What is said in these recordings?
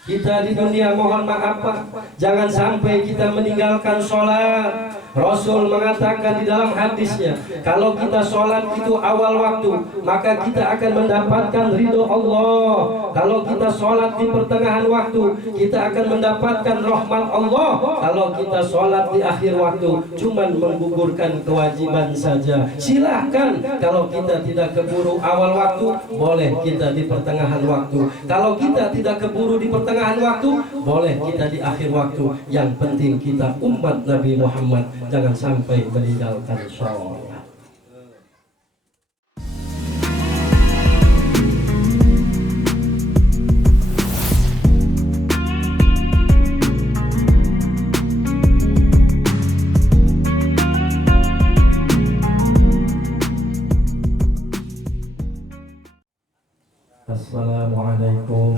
Kita di dunia mohon maaf Pak, jangan sampai kita meninggalkan sholat. Rasul mengatakan di dalam hadisnya, kalau kita sholat itu awal waktu, maka kita akan mendapatkan ridho Allah. Kalau kita sholat di pertengahan waktu, kita akan mendapatkan rahmat Allah. Kalau kita sholat di akhir waktu, cuman menggugurkan kewajiban saja. Silahkan, kalau kita tidak keburu awal waktu, boleh kita di pertengahan waktu. Kalau kita tidak keburu di pertengahan waktu, boleh kita di akhir waktu. Yang penting kita umat Nabi Muhammad jangan sampai meninggalkan sholat. Assalamualaikum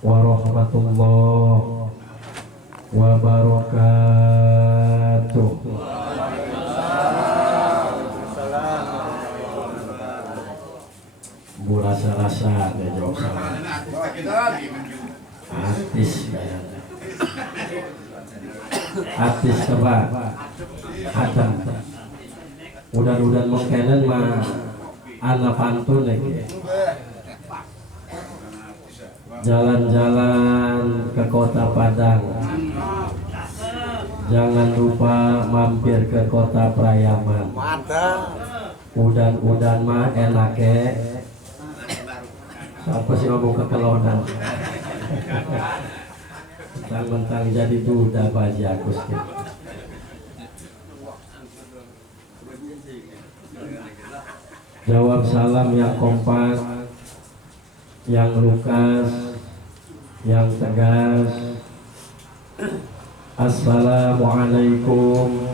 warahmatullahi wabarakatuh. Bu rasa-rasa dia jawab salah. Artis kayaknya. Artis coba. Adam. Udah mengkenen mah anak pantun lagi. Jalan-jalan ke kota Padang, jangan lupa mampir ke kota Prayaman. Udan-udan mah enak ya. Siapa sih ngomong kekelonan? Mentang-mentang jadi duda baji aku sih. Jawab salam yang kompak, yang lukas, yang tegas. Assalamualaikum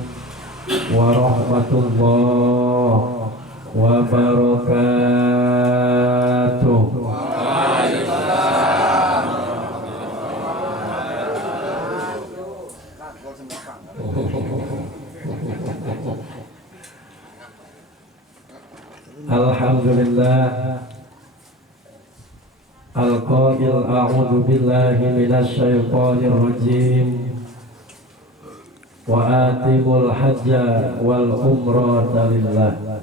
warahmatullahi wabarakatuh. Alhamdulillah. Al-Qail a'udhu billahi minasyaitonir rajim. Wa atimul hajja wal umrata lillah.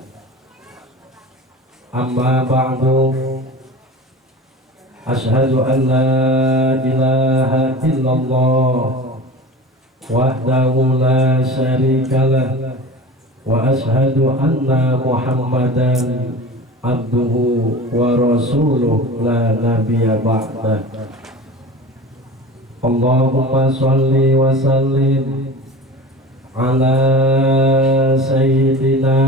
Amma ba'du. Ashhadu an la ilaha illallah wahdahu la syarikalah wa ashhadu anna Muhammadan abduhu wa rasuluh la nabiyya ba'dah. Allahumma sholli wa sallim ala sayyidina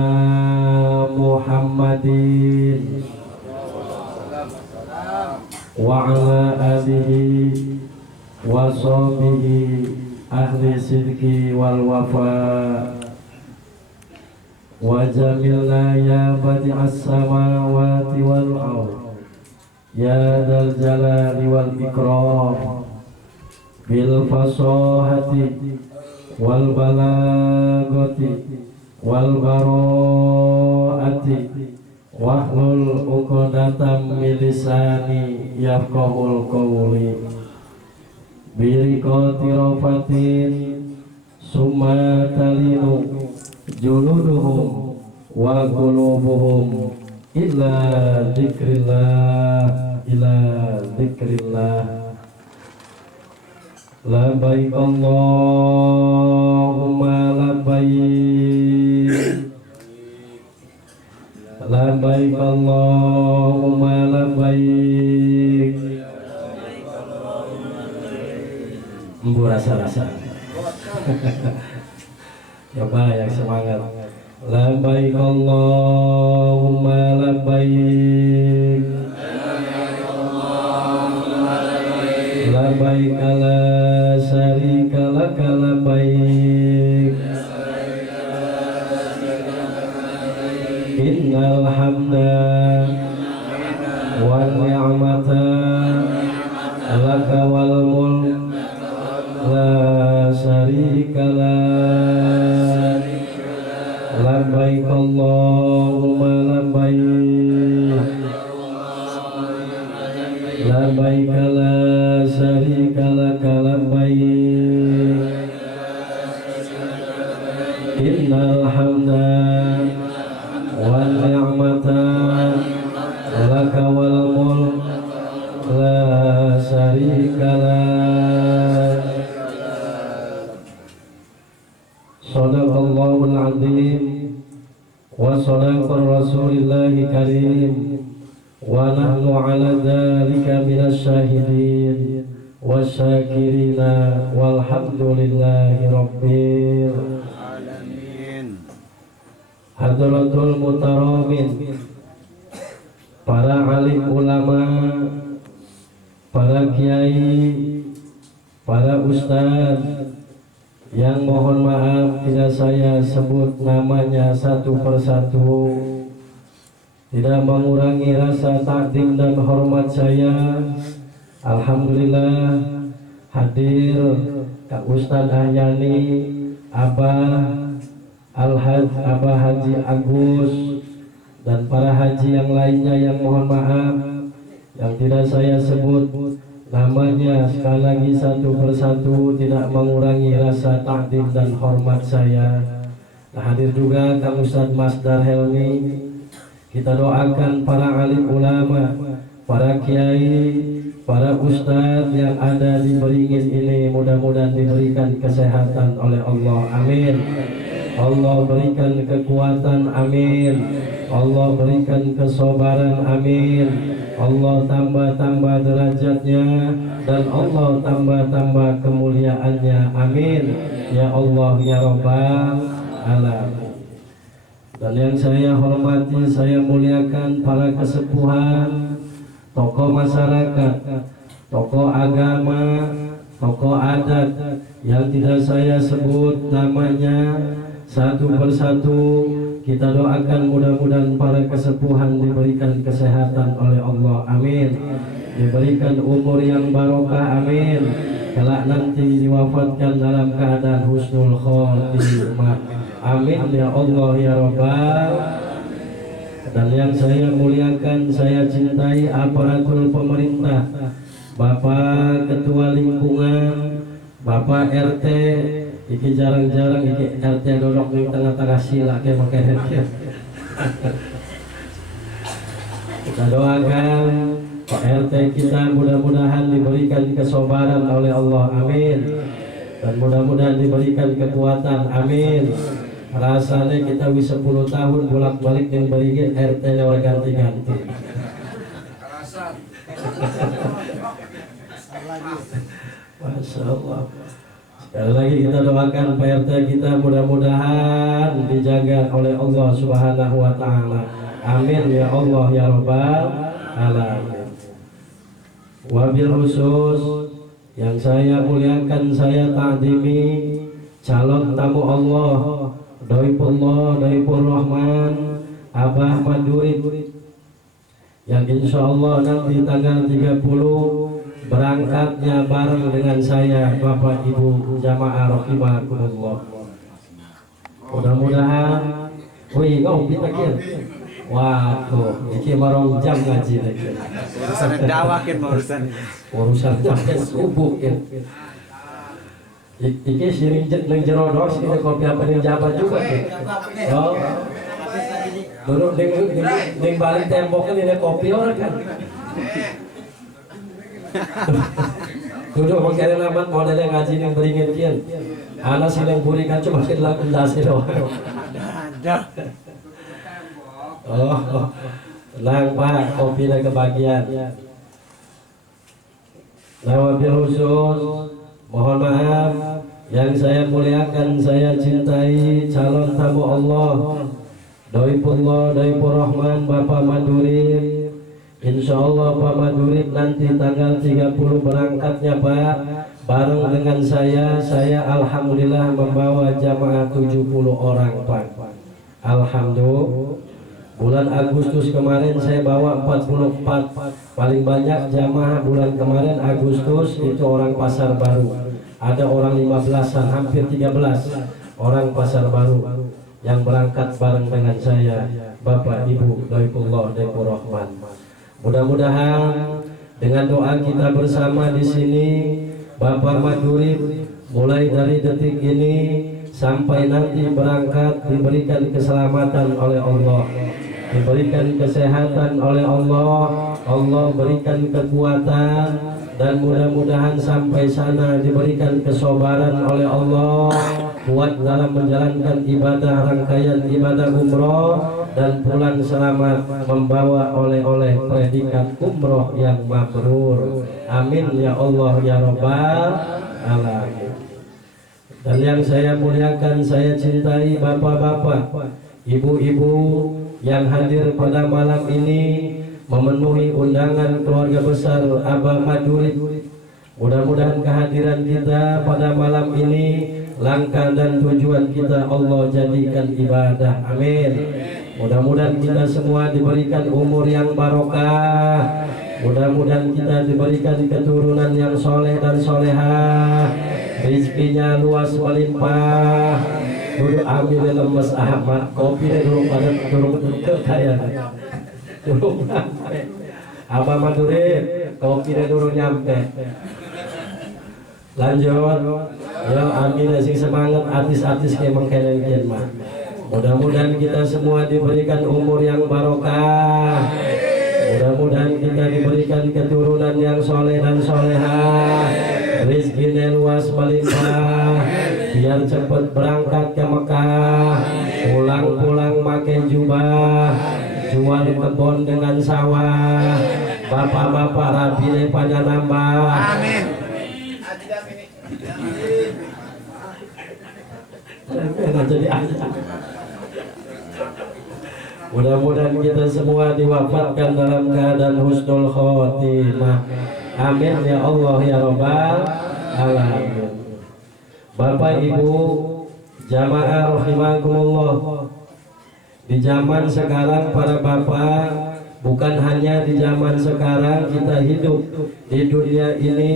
Muhammadin wa ala alihi wa sahbihi ahli sidqi wal wafa. Wajamilna ya badi'as samawati wal ardh ya dzal jalali wal ikram bil fasahati wal balagati wal bara'ati wahlul 'uqdatam min lisani yafqahul qawli biriqati rafatin summa talinu juluduhum wa qulubuhum illa dzikrillah labbaik Allahumma labbaik labbaik Allahumma labbaik. Embu rasa-rasa. Coba yang semangat. Labbaik Allahumma labbaik labbaik la syarika laka labbaik innal hamda wan ni'mata laka wal mulk la syarika lak labbaik Allahumma labbaik labbaik la syarika laka labbaik innal hamda wan ni'mata laka wal mulk la syarika lak. Shadaqallahul azim wa shadaqa rasulillahi karim wa nahnu ala dzalika minasy syahidin wasyakirina walhamdulillahi rabbil alamin. Hadratul mutaramin, para alim ulama, para kiai, para ustadz yang mohon maaf tidak saya sebut namanya satu persatu, tidak mengurangi rasa takdim dan hormat saya. Alhamdulillah hadir Kak Ustadz Ahyani, Abah Abah Haji Agus, dan para haji yang lainnya yang mohon maaf yang tidak saya sebut namanya sekali lagi satu persatu, tidak mengurangi rasa takdim dan hormat saya. Nah, hadir juga Kang Ustadz Masdar Helmi. Kita doakan para alim ulama, para kiai, para ustadz yang ada di Beringin ini, mudah-mudahan diberikan kesehatan oleh Allah, amin. Allah berikan kekuatan, amin. Allah berikan kesabaran, amin. Allah tambah-tambah derajatnya dan Allah tambah-tambah kemuliaannya, amin. Ya Allah ya Rabbal alamin. Dan yang saya hormati, saya muliakan para kesepuhan, tokoh masyarakat, tokoh agama, tokoh adat yang tidak saya sebut namanya satu persatu. Kita doakan mudah-mudahan para kesepuhan diberikan kesehatan oleh Allah, amin. Diberikan umur yang barokah, amin. Kelak nanti diwafatkan dalam keadaan husnul khotimah, amin ya Allah ya Rabbal. Dan yang saya muliakan, saya cintai aparatur pemerintah, Bapak Ketua Lingkungan, Bapak RT. Iki jarang-jarang iki RT dodok di tengah-tengah sila kayak pakai headset. Kita doakan Pak RT kita mudah-mudahan diberikan kesabaran oleh Allah, amin. Dan mudah-mudahan diberikan kekuatan, amin. Rasanya kita wis 10 tahun bolak-balik yang Beringin RT lewat ganti-ganti. Masya Allah. Sekali lagi kita doakan PRT kita mudah-mudahan dijaga oleh Allah Subhanahu wa Ta'ala, amin ya Allah ya Rabbal alamin. Wabil khusus yang saya muliakan, saya takdimi calon tamu Allah, Doifullah Doifur Rahman Abah Madurid, yang insya Allah nanti tanggal 30 berangkatnya bareng dengan saya, Bapak Ibu jamaah rahimakumullah. Mudah-mudahan, wih ngopi takir. Waduh, iki marong jam ngaji lagi. Urusan dawakin urusan sampai subuh ya. Iki siring nang jero dok, sini kopi apa ning jabat juga ya. Oh. Dulu ning balik tembok ini kopi orang kan. Duduk mengkira namat modelnya ngaji yang Beringin kian. Anak silang buri kan cuma kita kundasi doang. Oh, tenang Pak, kopi lagi kebagian. Nah, wabil khusus, mohon maaf yang saya muliakan, saya cintai calon tamu Allah, Doifullah Doifur Rahman Bapak Madurid. Insya Allah Pak Madurid nanti tanggal 30 berangkatnya Pak, bareng dengan saya alhamdulillah membawa jamaah 70 orang Pak. Alhamdulillah. Bulan Agustus kemarin saya bawa 44, paling banyak jamaah bulan kemarin Agustus itu orang Pasar Baru. Ada orang 15-an, hampir 13 orang Pasar Baru yang berangkat bareng dengan saya, Bapak Ibu Doifullah Doifur Rahman. Mudah-mudahan Dengan doa kita bersama di sini, Bapak Madurib mulai dari detik ini sampai nanti berangkat diberikan keselamatan oleh Allah, diberikan kesehatan oleh Allah, Allah berikan kekuatan, dan mudah-mudahan sampai sana diberikan kesabaran oleh Allah, kuat dalam menjalankan ibadah rangkaian ibadah umroh, dan pulang selamat membawa oleh-oleh predikat umroh yang mabrur. Amin ya Allah ya Rabbal alamin. Dan yang saya muliakan, saya cintai bapak-bapak, ibu-ibu yang hadir pada malam ini memenuhi undangan keluarga besar Abah Madurib. Mudah-mudahan kehadiran kita pada malam ini, langkah dan tujuan kita Allah jadikan ibadah. Amin. Mudah-mudahan kita semua diberikan umur yang barokah, mudah-mudahan kita diberikan keturunan yang soleh dan solehah, rizkinya luas melimpah. Dulu ambil lemes Ahmad, kopi dulu pada turun kaya dulu nyampe. Abah Madurib, kopi dulu nyampe. Lanjut, ya amin. Sing semangat artis-artis kayak mengkenen mah. Mudah-mudahan kita semua diberikan umur yang barokah, mudah-mudahan kita diberikan keturunan yang soleh dan solehah, rizkinya luas melimpah, biar cepat berangkat ke Mekah, pulang-pulang makai jubah, jual kebun dengan sawah, bapak-bapak rapi pada nambah. Amin. Jadi mudah-mudahan kita semua diwafatkan dalam keadaan husnul khotimah. Amin ya Allah ya Rabbal alamin. Bapak Ibu jamaah rahimakumullah, di zaman sekarang para bapak, bukan hanya di zaman sekarang kita hidup di dunia ini,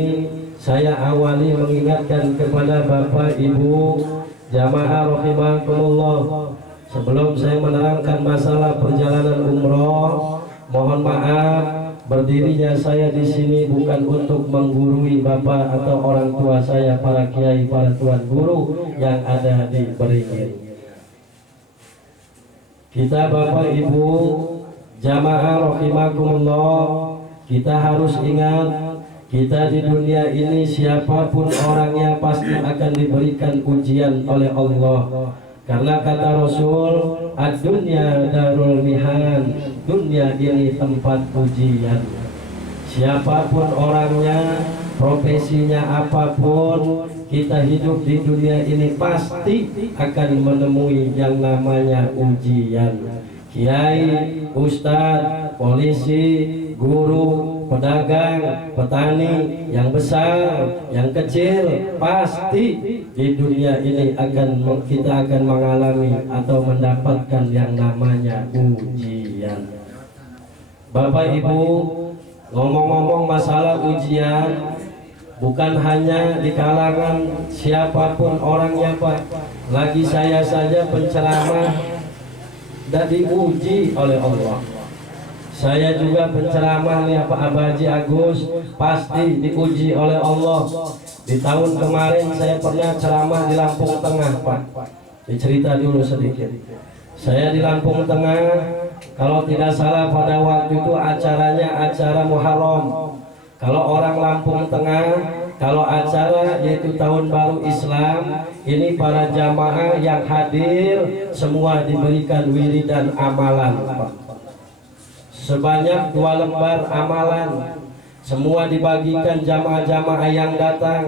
saya awali mengingatkan kepada Bapak Ibu jamaah rahimakumullah, sebelum saya menerangkan masalah perjalanan umroh, mohon maaf, berdirinya saya di sini bukan untuk menggurui bapak atau orang tua saya, para kiai, para tuan guru yang ada di Beringin. Kita Bapak Ibu jamaah rahimakumullah, kita harus ingat, kita di dunia ini siapapun orangnya pasti akan diberikan ujian oleh Allah. Karena kata Rasul, ad-dunya darul mihan, dunia ini tempat ujian. Siapapun orangnya, profesinya apapun, kita hidup di dunia ini pasti akan menemui yang namanya ujian. Kiai, ustadz, polisi, guru, pedagang, petani, yang besar, yang kecil, pasti di dunia ini kita akan mengalami atau mendapatkan yang namanya ujian. Bapak Ibu, ngomong-ngomong masalah ujian, bukan hanya di kalangan siapapun orangnya Pak, lagi saya saja penceramah dan diuji oleh Allah. Saya juga penceramah nih Pak Abaji Agus, pasti diuji oleh Allah. Di tahun kemarin saya pernah ceramah di Lampung Tengah Pak. Dicerita dulu sedikit. Saya di Lampung Tengah, kalau tidak salah pada waktu itu acaranya acara Muharram. Kalau orang Lampung Tengah, kalau acara yaitu tahun baru Islam, ini para jamaah yang hadir semua diberikan wiridan amalan Pak. Sebanyak 2 lembar amalan, semua dibagikan jamaah-jamaah yang datang.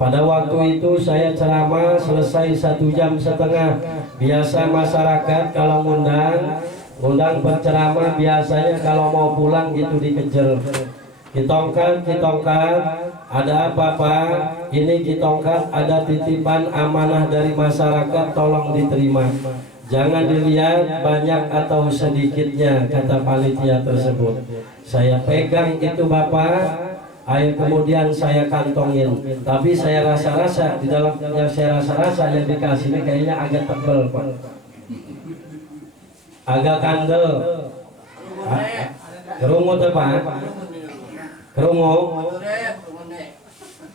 Pada waktu itu saya ceramah selesai 1,5 jam. Biasa masyarakat kalau ngundang berceramah, biasanya kalau mau pulang itu dikejar. Kitongkat, ada apa Pak? Ini kitongkat, ada titipan amanah dari masyarakat, tolong diterima. Jangan dilihat banyak atau sedikitnya, kata panitia tersebut. Saya pegang itu Bapak, air kemudian saya kantongin. Tapi saya rasa-rasa di dalamnya, saya rasa-rasa yang dikasih ini kayaknya agak tebal Pak, agak kandel. Kerungut Pak. Kerungu.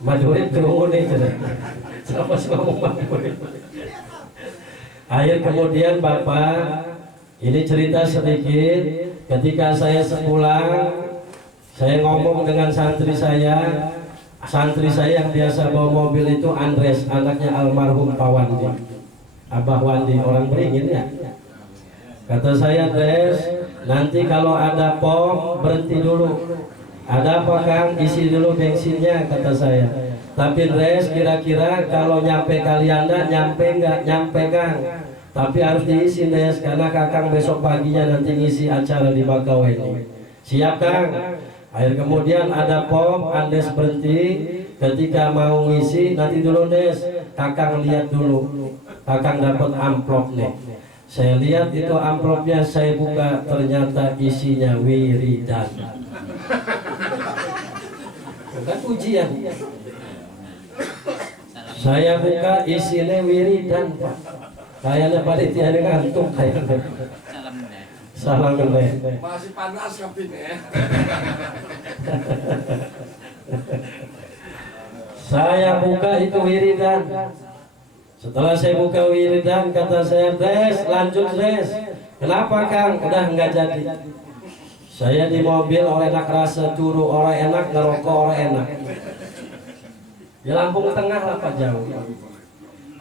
Madurit kerungu nih. Siapa sih ngomong madurit? Akhir kemudian Bapak, ini cerita sedikit. Ketika saya sepulang, saya ngomong dengan santri saya yang biasa bawa mobil itu Andres, anaknya almarhum Pak Wandi, Abah Wandi, orang Beringin ya. Kata saya, Andres, nanti kalau ada pom berhenti dulu. Ada apa Kang? Isi dulu bensinnya, kata saya. Tapi Andres, kira-kira kalau nyampe Kalianda, nyampe nggak? Nyampe Kang. Tapi harus diisi Andres, karena Kakang besok paginya nanti ngisi acara di Bakauheni. Siap Kang? Akhir kemudian ada pom, Andes berhenti. Ketika mau ngisi, nanti dulu Des, Kakang lihat dulu. Kakang dapat amplop nih. Saya lihat itu amplopnya, saya buka, ternyata isinya wiridan. Bukan ujian. Saya buka isinya wiridan, Pak. Kayaknya panitia ini ngantuk kayaknya. Salam gede. Masih panas kabinnya. Saya buka itu wiridan. Setelah saya buka wiridan, kata saya, Des, lanjut Des. Kenapa Kang? Udah nggak jadi. Saya di mobil orang enak rasa turu, orang enak ngerokok, orang enak. Di Lampung Tengah lah Pak, jauh.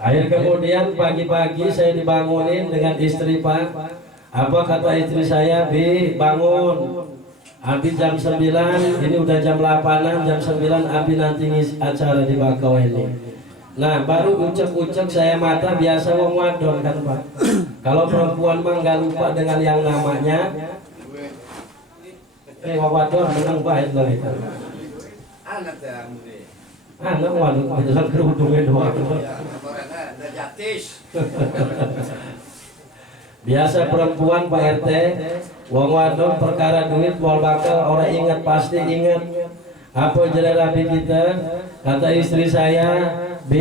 Akhir kemudian pagi-pagi saya dibangunin dengan istri Pak. Apa kata istri saya? Bi, bangun. Abi jam 9, ini udah jam 8an, jam 9 Abi nanti ngisi acara di Bakauheni. Nah, baru ucek-ucek saya mata, biasa wong wadon kan Pak. Kalau perempuan mah nggak lupa dengan yang namanya. Wong wadon menang baik lah itu. Anak ya, Budi. Anak wadon, beneran kerudungnya doang. Ada jatis. Biasa perempuan Pak RT, wong wadon perkara duit wal bakal orang ingat, pasti ingat. Apa jadi rabi kita? Kata istri saya, B,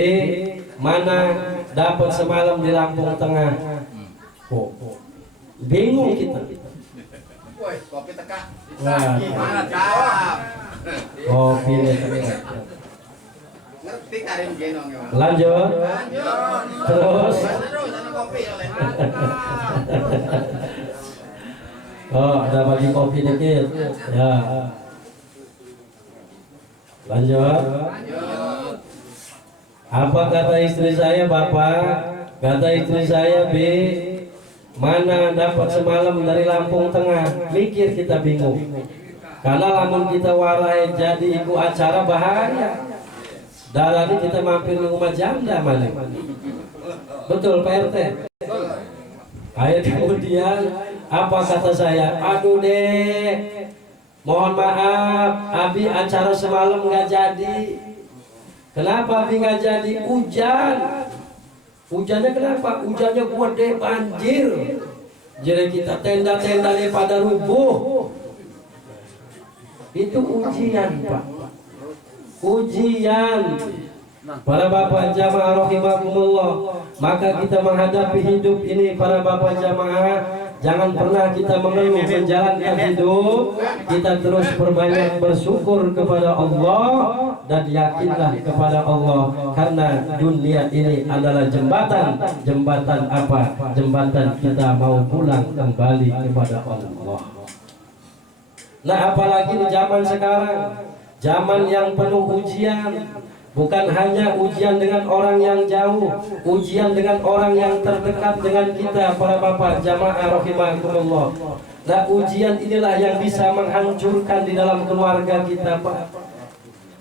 mana dapat semalam di Lampung Tengah? Oh, bingung kita. Woi, kopi teka. Wah, Gimana jawab? kopi nih. Ngerti Karim Genong ya. Lanjut. Terus. Terus ada kopi oleh. Oh, ada bagi kopi dikit. Ya. Lanjut. Apa kata istri saya, Bapak? Kata istri saya, B, mana dapat semalam dari Lampung Tengah? Mikir kita bingung. Karena lamun kita warai jadi ikut acara bahaya. Darah ini kita mampir ke rumah janda mana? Betul Pak RT? Akhir kemudian apa kata saya? Aduh deh, mohon maaf, Abi acara semalam nggak jadi. Kenapa Abi nggak jadi? Hujan. Hujannya kenapa? Hujannya gede, banjir. Jadi kita tenda-tenda pada rubuh. Itu ujian Pak. Ujian. Para bapak jamaah rahimakumullah, maka kita menghadapi hidup ini para bapak jamaah, jangan pernah kita mengeluh menjalankan hidup. Kita terus perbanyak bersyukur kepada Allah dan yakinlah kepada Allah, karena dunia ini adalah jembatan. Jembatan apa? Jembatan kita mau pulang kembali kepada Allah. Nah, apalagi di zaman sekarang, zaman yang penuh ujian. Bukan hanya ujian dengan orang yang jauh, ujian dengan orang yang terdekat dengan kita, para bapak jamaah rahimakumullah. Nah, ujian inilah yang bisa menghancurkan di dalam keluarga kita, Pak.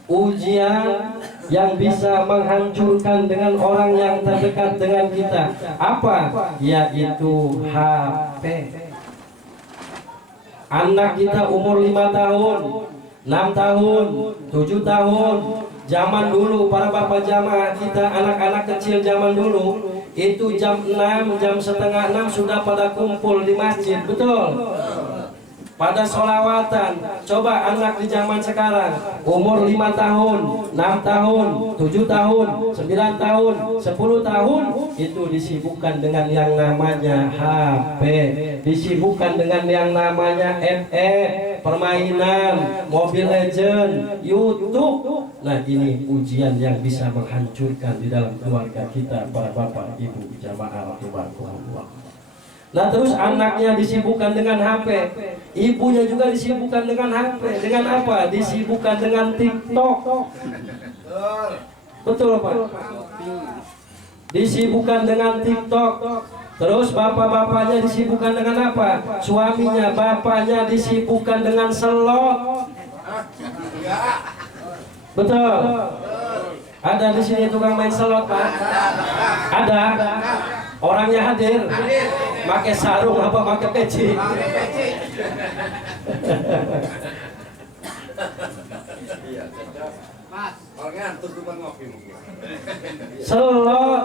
Ujian yang bisa menghancurkan dengan orang yang terdekat dengan kita. Apa? Yaitu HP. Anak kita umur 5 tahun, 6 tahun, 7 tahun. Zaman dulu para bapak jamaah kita, anak-anak kecil zaman dulu itu jam 6, jam setengah 6 sudah pada kumpul di masjid, betul? pada sholawatan. Coba anak di zaman sekarang umur 5 tahun, 6 tahun, 7 tahun, 9 tahun, 10 tahun itu disibukkan dengan yang namanya HP, disibukkan dengan yang namanya FE, permainan, Mobile Legend, YouTube. Nah, ini ujian yang bisa menghancurkan di dalam keluarga kita, para bapak ibu jamaah rahimakumullah. Nah, terus anaknya disibukkan dengan HP, ibunya juga disibukkan dengan HP. Dengan apa? Disibukkan dengan TikTok. Betul, Pak? Disibukkan dengan TikTok. Terus bapak-bapaknya disibukkan dengan apa? Suaminya, bapaknya disibukkan dengan selot. Betul. Ada di sini tukang main selot, Pak? Ada. Orangnya hadir. Pakai sarung apa pakai peci? Selot.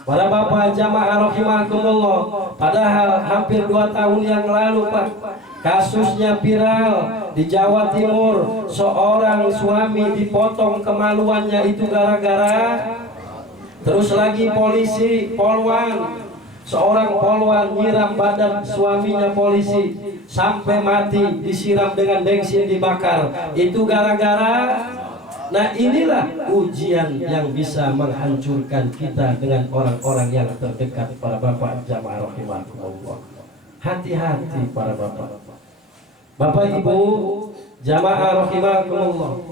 Para bapak jamaah rahimakumullah, padahal hampir 2 tahun yang lalu, Pak, kasusnya viral di Jawa Timur. Seorang suami dipotong kemaluannya itu gara-gara. Terus lagi polisi, polwan, seorang polwan nyiram badan suaminya polisi sampai mati, disiram dengan bensin, dibakar. Itu gara-gara. Nah, inilah ujian yang bisa menghancurkan kita dengan orang-orang yang terdekat, para bapak jamaah rahimakumullah. Hati-hati para bapak. Bapak ibu jamaah rahimakumullah.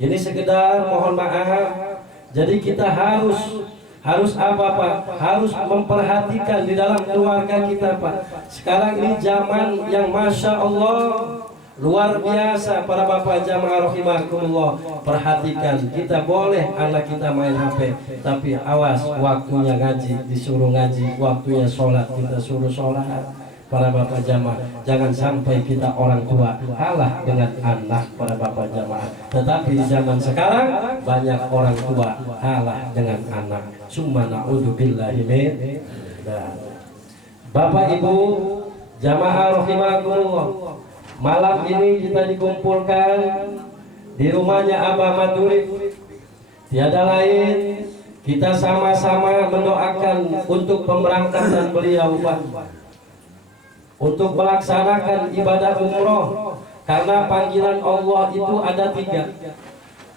Ini sekedar mohon maaf. Jadi kita harus apa Pak? Harus memperhatikan di dalam keluarga kita, Pak. Sekarang ini zaman yang Masya Allah luar biasa, para bapak jamaah rahimakumullah. Perhatikan, kita boleh anak kita main HP, tapi awas, waktunya ngaji disuruh ngaji, waktunya sholat kita suruh sholat. Para bapak jamaah, jangan sampai kita orang tua kalah dengan anak, para bapak jamaah. Tetapi di zaman sekarang banyak orang tua kalah dengan anak. Summa na'udzubillahi min dzalik. Bapak ibu jamaah rahimakumullah, malam ini kita dikumpulkan di rumahnya Abah Maturib. Tiada lain, kita sama-sama mendoakan untuk pemberangkatan beliau, Pak, untuk melaksanakan ibadah umroh. Karena panggilan Allah itu ada 3.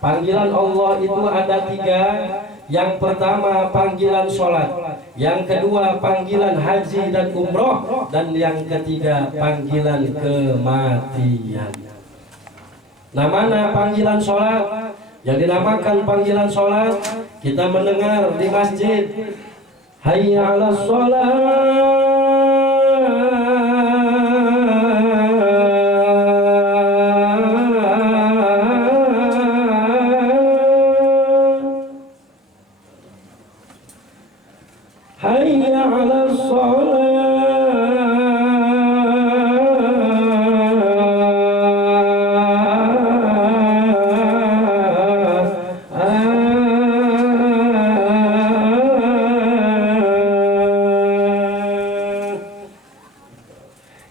Panggilan Allah itu ada 3. Yang pertama panggilan sholat, yang kedua panggilan haji dan umroh, dan yang ketiga panggilan kematian. Nah, mana panggilan sholat? Yang dinamakan panggilan sholat, kita mendengar di masjid, hayya 'alas sholat.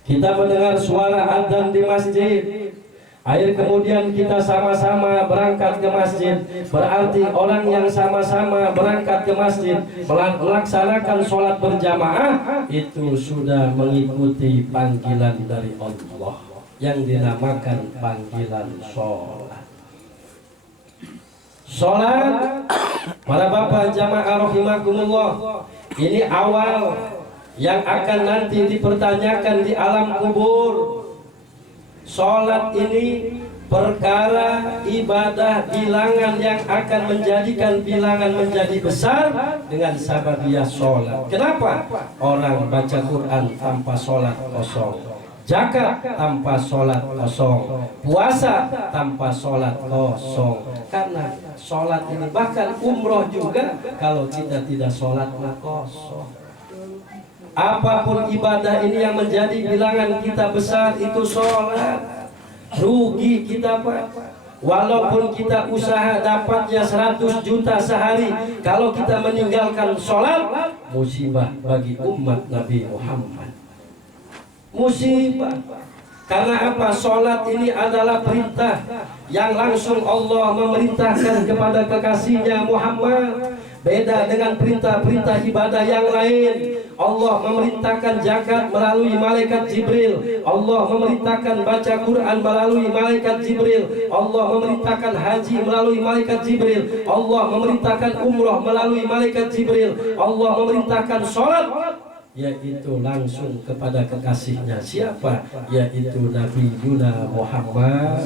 Kita mendengar suara adzan di masjid. Air kemudian kita sama-sama berangkat ke masjid. Berarti orang yang sama-sama berangkat ke masjid melaksanakan sholat berjamaah itu sudah mengikuti panggilan dari Allah yang dinamakan panggilan sholat. Sholat, para bapak jamaah rahimakumullah, ini awal yang akan nanti dipertanyakan di alam kubur. Sholat ini perkara ibadah bilangan yang akan menjadikan bilangan menjadi besar dengan sababiyah sholat. Kenapa? Orang baca Quran tanpa sholat kosong, zakat tanpa sholat kosong, puasa tanpa sholat kosong. Karena sholat ini, bahkan umroh juga, kalau kita tidak sholat kosong. Apapun ibadah ini yang menjadi bilangan kita besar itu sholat. Rugi kita, Pak. Walaupun kita usaha dapatnya 100 juta sehari, kalau kita meninggalkan sholat, musibah bagi umat Nabi Muhammad. Musibah. Karena apa? Sholat ini adalah perintah yang langsung Allah memerintahkan kepada kekasihnya Muhammad. Beda dengan perintah-perintah ibadah yang lain. Allah memerintahkan zakat melalui malaikat Jibril. Allah memerintahkan baca Quran melalui malaikat Jibril. Allah memerintahkan haji melalui malaikat Jibril. Allah memerintahkan umroh melalui malaikat Jibril. Allah memerintahkan sholat, yaitu langsung kepada kekasihnya. Siapa? Yaitu Nabi Yuna Muhammad.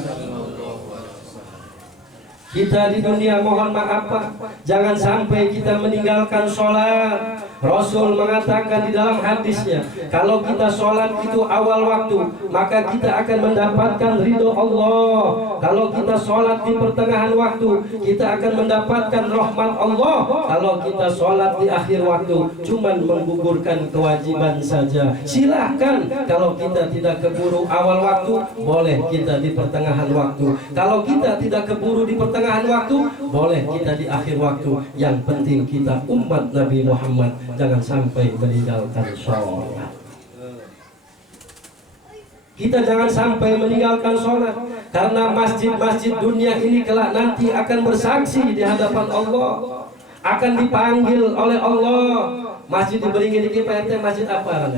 Kita di dunia mohon maaf Pak, jangan sampai kita meninggalkan sholat. Rasul mengatakan di dalam hadisnya, kalau kita sholat itu awal waktu, maka kita akan mendapatkan ridho Allah. Kalau kita sholat di pertengahan waktu, kita akan mendapatkan rahmat Allah. Kalau kita sholat di akhir waktu, cuman menggugurkan kewajiban saja. Silahkan, kalau kita tidak keburu awal waktu, boleh kita di pertengahan waktu. Kalau kita tidak keburu di pertengahan waktu, boleh kita di akhir waktu. Yang penting kita umat Nabi Muhammad jangan sampai meninggalkan sholat. Kita jangan sampai meninggalkan sholat, karena masjid-masjid dunia ini kelak nanti akan bersaksi di hadapan Allah, akan dipanggil oleh Allah. Masjid di Beringin ini Pak RT, masjid apa?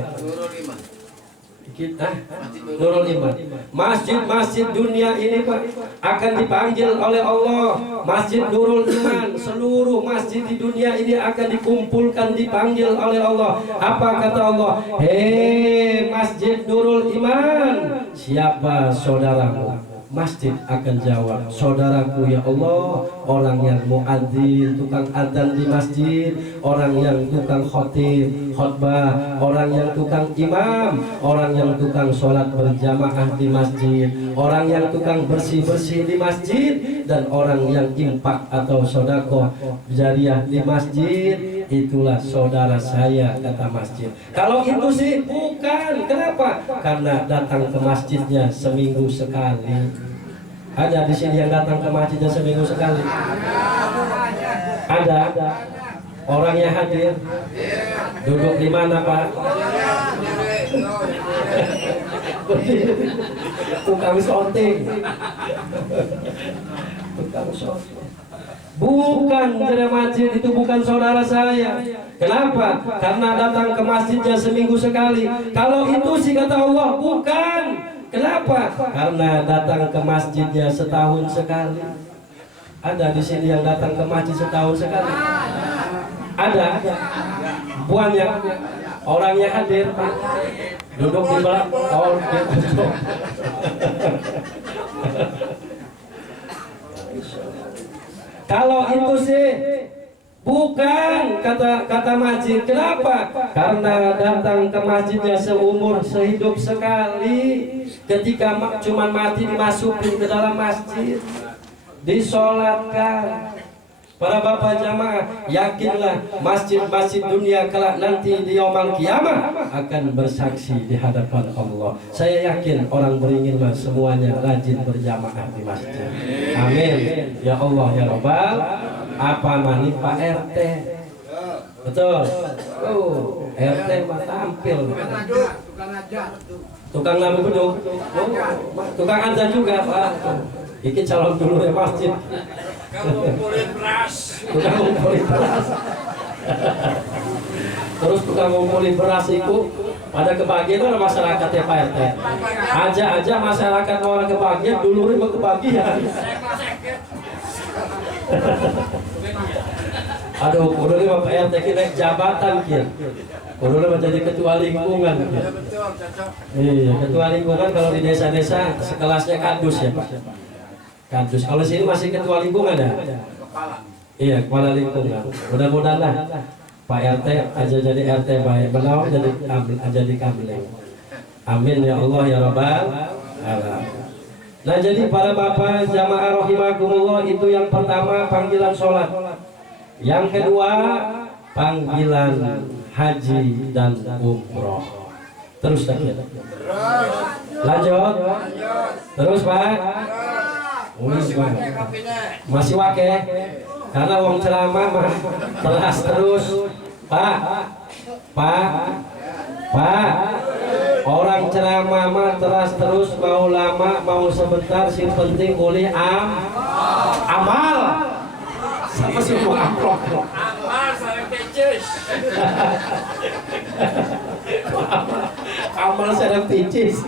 Nurul Iman. Masjid-masjid dunia ini Pak akan dipanggil oleh Allah. Masjid Nurul Iman, seluruh masjid di dunia ini akan dikumpulkan, dipanggil oleh Allah. Apa kata Allah? Hei Masjid Nurul Iman, siapa saudaramu? Masjid akan jawab, saudaraku ya Allah, orang yang muadzin, tukang adzan di masjid, orang yang tukang khotbah, orang yang tukang imam, orang yang tukang sholat berjamaah di masjid, orang yang tukang bersih-bersih di masjid, dan orang yang infak atau sedekah jariah di masjid. Itulah saudara saya, kata masjid. Kalau itu sih bukan. Kenapa? Karena datang ke masjidnya seminggu sekali. Ada di sini yang datang ke masjidnya seminggu sekali? Ada. Orangnya hadir. Duduk di mana Pak? Tukang shooting. Tukang shooting. Bukan, dari masjid itu bukan saudara saya. Kenapa? Karena datang ke masjidnya seminggu sekali. Kalau itu sih kata Allah, bukan. Kenapa? Karena datang ke masjidnya setahun sekali. Ada di sini yang datang ke masjid setahun sekali? Ada. Banyak. Orangnya hadir Pak. Duduk di belakang. Oh, kalau itu sih bukan, kata masjid. Kenapa? Karena datang ke masjidnya seumur sehidup sekali. Ketika cuma mati dimasukin ke dalam masjid, disolatkan. Para bapak jamaah, yakinlah masjid-masjid dunia kelak nanti di yaumul kiamah akan bersaksi di hadapan Allah. Saya yakin orang Beringin semuanya rajin berjamaah di masjid. Amin. Ya Allah ya Rabbal. Apa mani Pak RT? Betul. RT mah tampil. Tukang nabi beduk. Tukang adzan juga Pak. Iki calon dulu ya masjid. Tukang ngumpulin beras. Terus tukang ngumpulin beras itu pada kebagian ada masyarakat ya Pak RT. Aja masyarakat orang kebagian dulu mau kebagian. Aduh, udah nih Pak RT kita jabatan kian. Udah menjadi ketua lingkungan. Iya, ketua lingkungan kalau di desa-desa sekelasnya kadus ya Pak. Kadus. Kalau sini masih ketua lingkungan ya? Iya, kepala lingkungan. Mudah-mudahan lah Pak RT aja jadi RT baik, benar jadi kabling. Amin ya Allah ya Rabbal alamin. Nah jadi para bapak jamaah rahimakumullah, itu yang pertama panggilan sholat. Yang kedua panggilan haji dan umroh. Terus lagi. Lanjut. Terus Pak. Masih wake. Karena wong ceramah mah terus. Pak. Orang ceramah mah terus mau lama mau sebentar, sih penting boleh amal. Siapa sih mau amplop? Amal sareng peces. Amal sedang picis.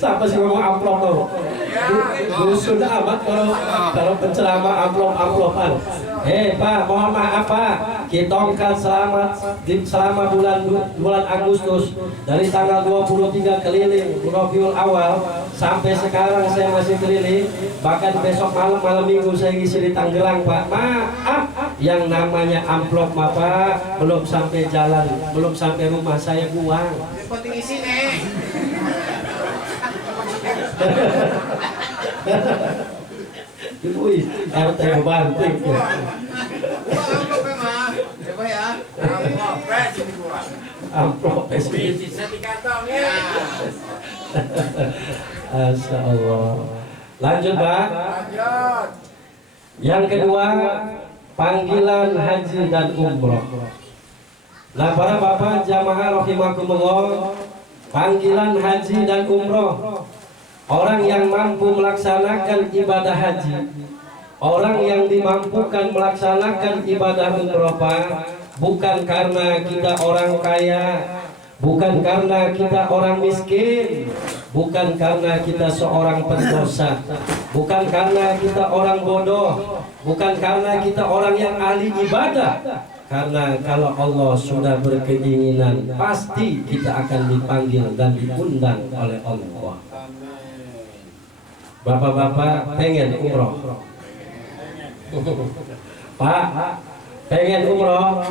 Siapa sih ngomong amplop tuh? Dusun amat kalau penceramah amplop-amplopan. Pak, mohon maaf Pak, kita selama bulan Agustus dari tanggal 23 keliling Rabiul Awal sampai sekarang saya masih keliling, bahkan besok malam minggu saya ngisi di Tangerang Pak. Maaf, yang namanya amplop Pak belum sampai jalan, belum sampai rumah saya buang. Yang penting isi nih. Wih, RT banting. Amplop memang. Coba ya. Amplop pres ini gua. Amplop Bisa di kantong ya. Masya Allah. Lanjut Pak. Lanjut. Yang kedua, panggilan haji dan umroh. Nah para bapak jamaah rahimakumullah, panggilan haji dan umroh, orang yang mampu melaksanakan ibadah haji, orang yang dimampukan melaksanakan ibadah umroh Pak, bukan karena kita orang kaya, bukan karena kita orang miskin, bukan karena kita seorang pendosa, bukan karena kita orang bodoh, bukan karena kita orang yang ahli ibadah. Karena kalau Allah sudah berkeinginan, pasti kita akan dipanggil dan diundang oleh Allah. Bapak-bapak pengen umroh? Pak, pengen umroh?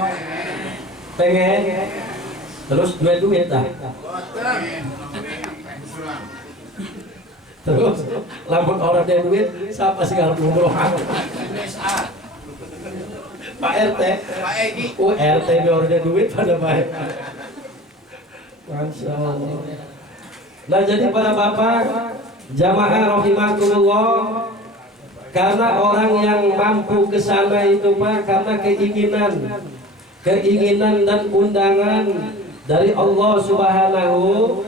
Pengen? Terus duit tak? Terus lamun orang ada duit, siapa sih kalau umroh? Pak RT, Pak Egi. RT orang ada duit pada baik. Masya Allah. Nah jadi para bapak jamaah rahimakumullah, karena orang yang mampu ke sana itu Pak karena keinginan dan undangan dari Allah Subhanahu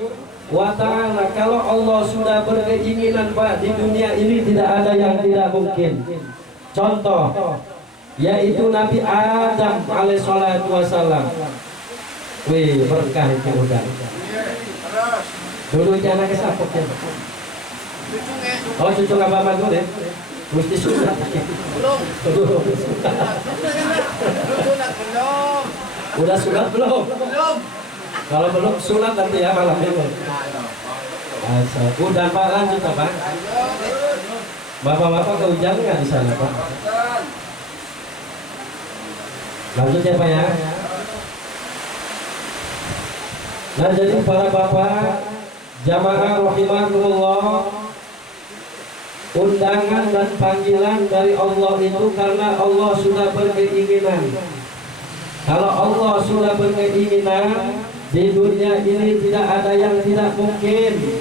wa ta'ala. Kalau Allah sudah berkeinginan Pak, di dunia ini tidak ada yang tidak mungkin. Contoh yaitu Nabi Adam alaihissalatu wassalam. Wih, berkah itu udah. Terus. Dulu anak kesapok ya. Cucunya. Oh cucu nggak apa-apa dulu deh. Mesti sunat. Belum. Belum. Sunat belum. Udah sunat belum? Belum. Kalau belum sunat nanti ya malam ini. Asal. Udah Pak, lanjut Pak. Bapak-bapak kehujan nggak di sana Pak? Lanjut ya Pak ya. Nah jadi para bapak jamaah rahimakumullah, undangan dan panggilan dari Allah itu karena Allah sudah berkeinginan. Kalau Allah sudah berkeinginan, di dunia ini tidak ada yang tidak mungkin.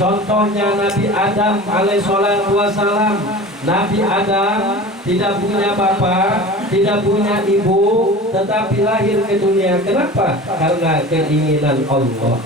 Contohnya Nabi Adam alaihissalatu wassalam. Nabi Adam tidak punya bapak, tidak punya ibu, tetapi lahir ke dunia. Kenapa? Karena keinginan Allah.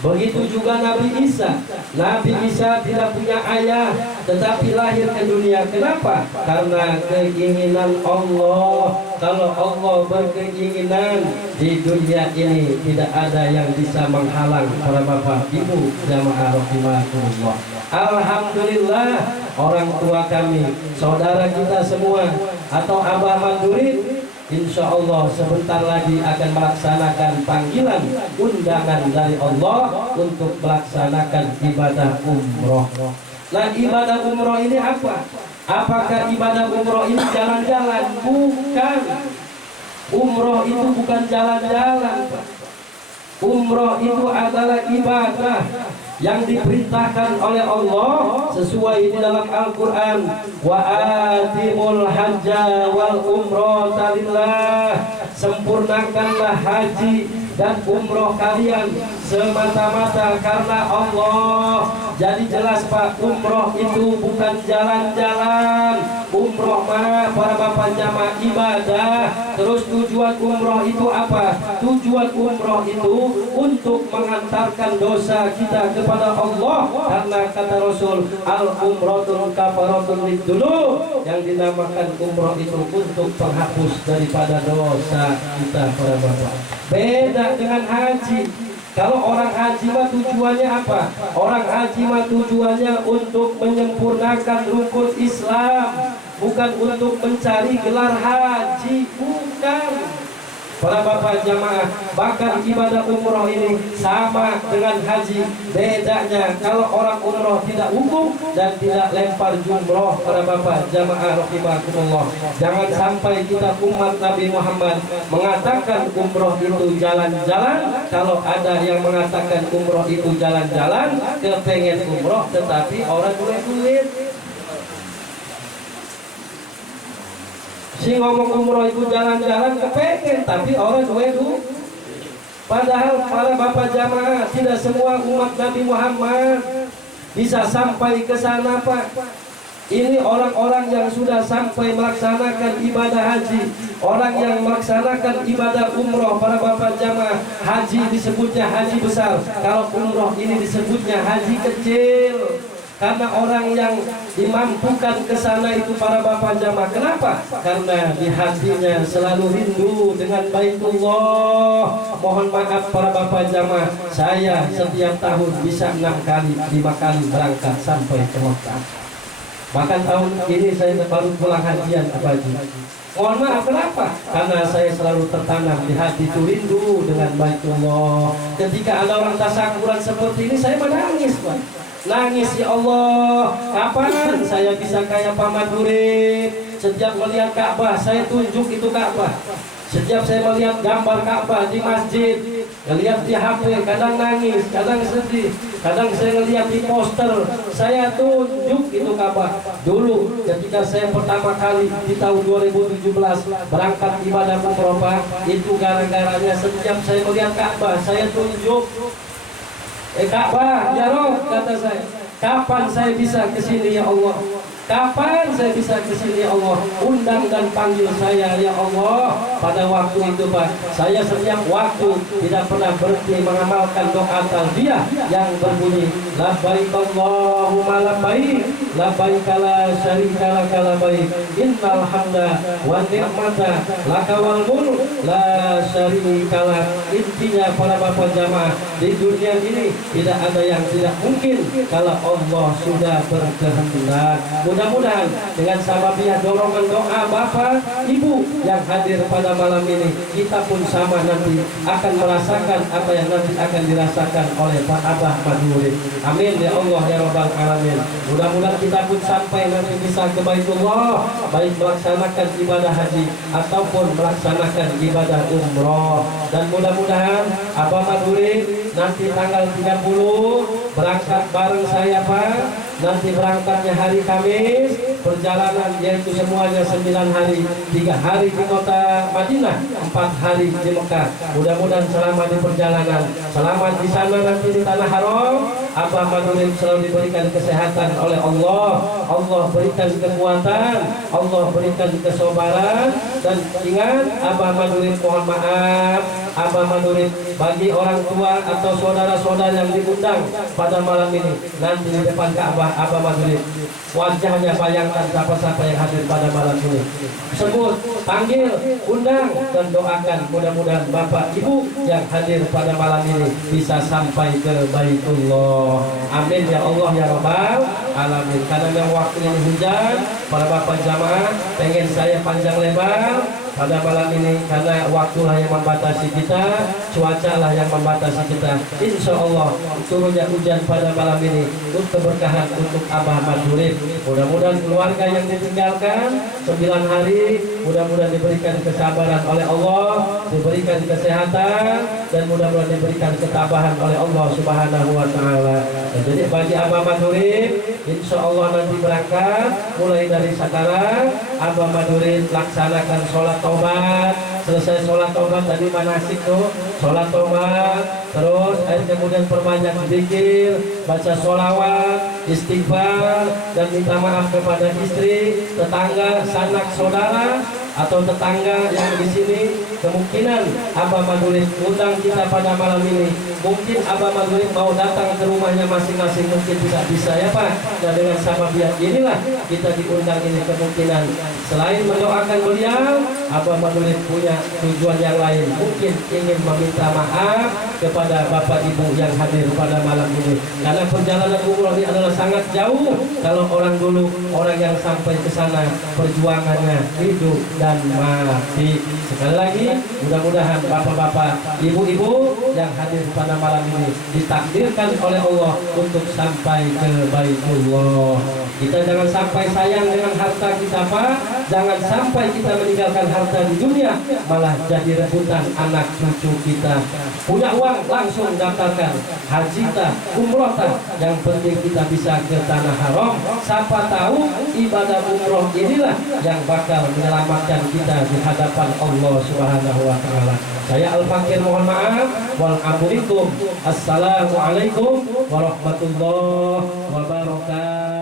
Begitu juga Nabi Isa. Nabi Isa tidak punya ayah, tetapi lahir ke dunia. Kenapa? Karena keinginan Allah. Kalau Allah berkeinginan, di dunia ini tidak ada yang bisa menghalang para bapak ibu jamaah rahimakumullah. Alhamdulillah, orang tua kami, saudara kita semua, atau Abah Mandurin, insya Allah sebentar lagi akan melaksanakan panggilan undangan dari Allah untuk melaksanakan ibadah umroh. Nah ibadah umroh ini apa? Apakah ibadah umroh ini jalan-jalan? Bukan. Umroh itu bukan jalan-jalan. Umroh itu adalah ibadah yang diperintahkan oleh Allah sesuai di dalam Al-Quran. Wa atimul hajja wal umrata lillah. Sempurnakanlah haji dan umroh kalian semata-mata karena Allah. Jadi jelas Pak, umroh itu bukan jalan-jalan. Umroh mah para bapak jamaah ibadah. Terus tujuan umroh itu apa? Tujuan umroh itu untuk mengantarkan dosa kita kepada Allah. Karena kata Rasul, al-umrotul kafaratun lidunub, yang dinamakan umroh itu untuk penghapus daripada dosa kita para bapak. Beda dengan haji. Kalau orang haji mah tujuannya apa? Orang haji mah tujuannya untuk menyempurnakan rukun Islam, bukan untuk mencari gelar haji, bukan. Para bapak jamaah, bahkan ibadah umroh ini sama dengan haji. Bedanya kalau orang umroh tidak wukuf dan tidak lempar jumroh. Para bapak jamaah rahimakumullah, jangan sampai kita umat Nabi Muhammad mengatakan umroh itu jalan-jalan. Kalau ada yang mengatakan umroh itu jalan-jalan, kepengen umroh tetapi orang duit. Si ngomong umroh itu jalan-jalan kepengen, tapi orang duit. Padahal para bapak jamaah, tidak semua umat Nabi Muhammad bisa sampai ke sana Pak. Ini orang-orang yang sudah sampai melaksanakan ibadah haji, orang yang melaksanakan ibadah umroh. Para bapak jamaah, haji disebutnya haji besar, kalau umroh ini disebutnya haji kecil. Karena orang yang dimampukan ke sana itu para bapak jamaah. Kenapa? Karena di hatinya selalu rindu dengan Baitullah. Mohon maaf para bapak jamaah, saya setiap tahun bisa 6 kali, 5 kali berangkat sampai ke Mekah. Bahkan tahun ini saya baru pulang hajian apa aja. Mohon maaf, kenapa? Karena saya selalu tertanam di hati itu rindu dengan Baitullah. Ketika ada orang tasyakuran seperti ini, saya menangis Pak. Nangis, ya Allah, kapan saya bisa kayak Pak Maduri? Setiap melihat Ka'bah, saya tunjuk itu Ka'bah. Setiap saya melihat gambar Ka'bah di masjid, lihat di HP, kadang nangis, kadang sedih, kadang saya ngelihat di poster, saya tunjuk itu Ka'bah. Dulu ketika saya pertama kali di tahun 2017 berangkat ibadah umroh, itu gara-garanya setiap saya melihat Ka'bah, saya tunjuk. Ka'bah, ya Rob, kata saya, kapan saya bisa ke sini ya Allah? Kapan saya bisa ke sini ya Allah? Undang dan panggil saya ya Allah. Pada waktu itu Pak, saya setiap waktu tidak pernah berhenti mengamalkan doa talbiyah yang berbunyi labbaik Allahumma labbaik, labbaik la syarika laka labbaik, innal hamda wan ni'mata laka wal mulk la syarika lak. Intinya para bapak jamaah, di dunia ini tidak ada yang tidak mungkin kalau Allah sudah berkehendak. Mudah-mudahan dengan sababiah dorongan doa Bapak, Ibu yang hadir pada malam ini, kita pun sama nanti akan merasakan apa yang nanti akan dirasakan oleh Pak Abah Maduri. Amin ya Allah ya Rabbal Alamin. Mudah-mudahan kita pun sampai nanti bisa ke Baitullah, baik melaksanakan ibadah haji ataupun melaksanakan ibadah umroh. Dan mudah-mudahan Abah Maduri nanti tanggal 30 berangkat bareng saya Pak. Nanti berangkatnya hari Kamis, perjalanan yaitu semuanya 9 hari, 3 hari di kota Madinah, 4 hari di Mekah. Mudah-mudahan selamat di perjalanan, selamat di sana nanti di Tanah Haram. Abah Maduri selalu diberikan kesehatan oleh Allah, Allah berikan kekuatan, Allah berikan kesabaran. Dan ingat Abah Maduri, mohon maaf Abah Maduri, bagi orang tua atau saudara-saudara yang diundang pada malam ini, nanti di depan Ka'bah Abah Maduri, wajahnya bayangkan siapa-siapa yang hadir pada malam ini. Sebut, panggil, undang, dan doakan mudah-mudahan Bapak Ibu yang hadir pada malam ini bisa sampai ke Baitullah. Amin ya Allah ya Rabbal Alamin. Karena yang waktu ini hujan, para bapak jamaah pengen saya panjang lebar pada malam ini, karena waktulah yang membatasi kita, cuaca lah yang membatasi kita. Insya Allah turunnya hujan pada malam ini untuk keberkahan untuk Abah Maduri. Mudah-mudahan keluarga yang ditinggalkan 9 hari, mudah-mudahan diberikan kesabaran oleh Allah, diberikan kesehatan, dan mudah-mudahan diberikan ketabahan oleh Allah Subhanahu wa Ta'ala. Jadi bagi Abah Maduri, insya Allah nanti berangkat mulai dari sekarang Abah Maduri laksanakan sholat taubat selesai sholat tobat tadi manasik tuh, sholat tobat, terus kemudian perbanyak zikir, baca sholawat, istighfar, dan minta maaf kepada istri, tetangga, sanak saudara, atau tetangga yang di sini. Kemungkinan Abah Madulid undang kita pada malam ini, mungkin Abah Madulid mau datang ke rumahnya masing-masing, mungkin bisa ya Pak. Dan dengan sama biar inilah kita diundang ini. Kemungkinan selain mendoakan beliau, Abah Madulid punya tujuan yang lain, mungkin ingin meminta maaf kepada Bapak Ibu yang hadir pada malam ini, karena perjalanan umroh ini adalah sangat jauh. Kalau orang dulu, orang yang sampai ke sana perjuangannya hidup dan mati. Sekali lagi, mudah-mudahan bapak-bapak, ibu-ibu yang hadir pada malam ini ditakdirkan oleh Allah untuk sampai ke Baitullah. Kita jangan sampai sayang dengan harta kita Pak. Jangan sampai kita meninggalkan harta di dunia, malah jadi rebutan anak cucu kita. Punya uang langsung daftarkan haji ta, umroh ta. Yang penting kita bisa ke tanah haram. Siapa tahu ibadah umroh inilah yang bakal menyelamatkan kita di hadapan Allah Subhanahu wa taala. Saya Al-Fakir mohon maaf. Assalamualaikum warahmatullahi wabarakatuh.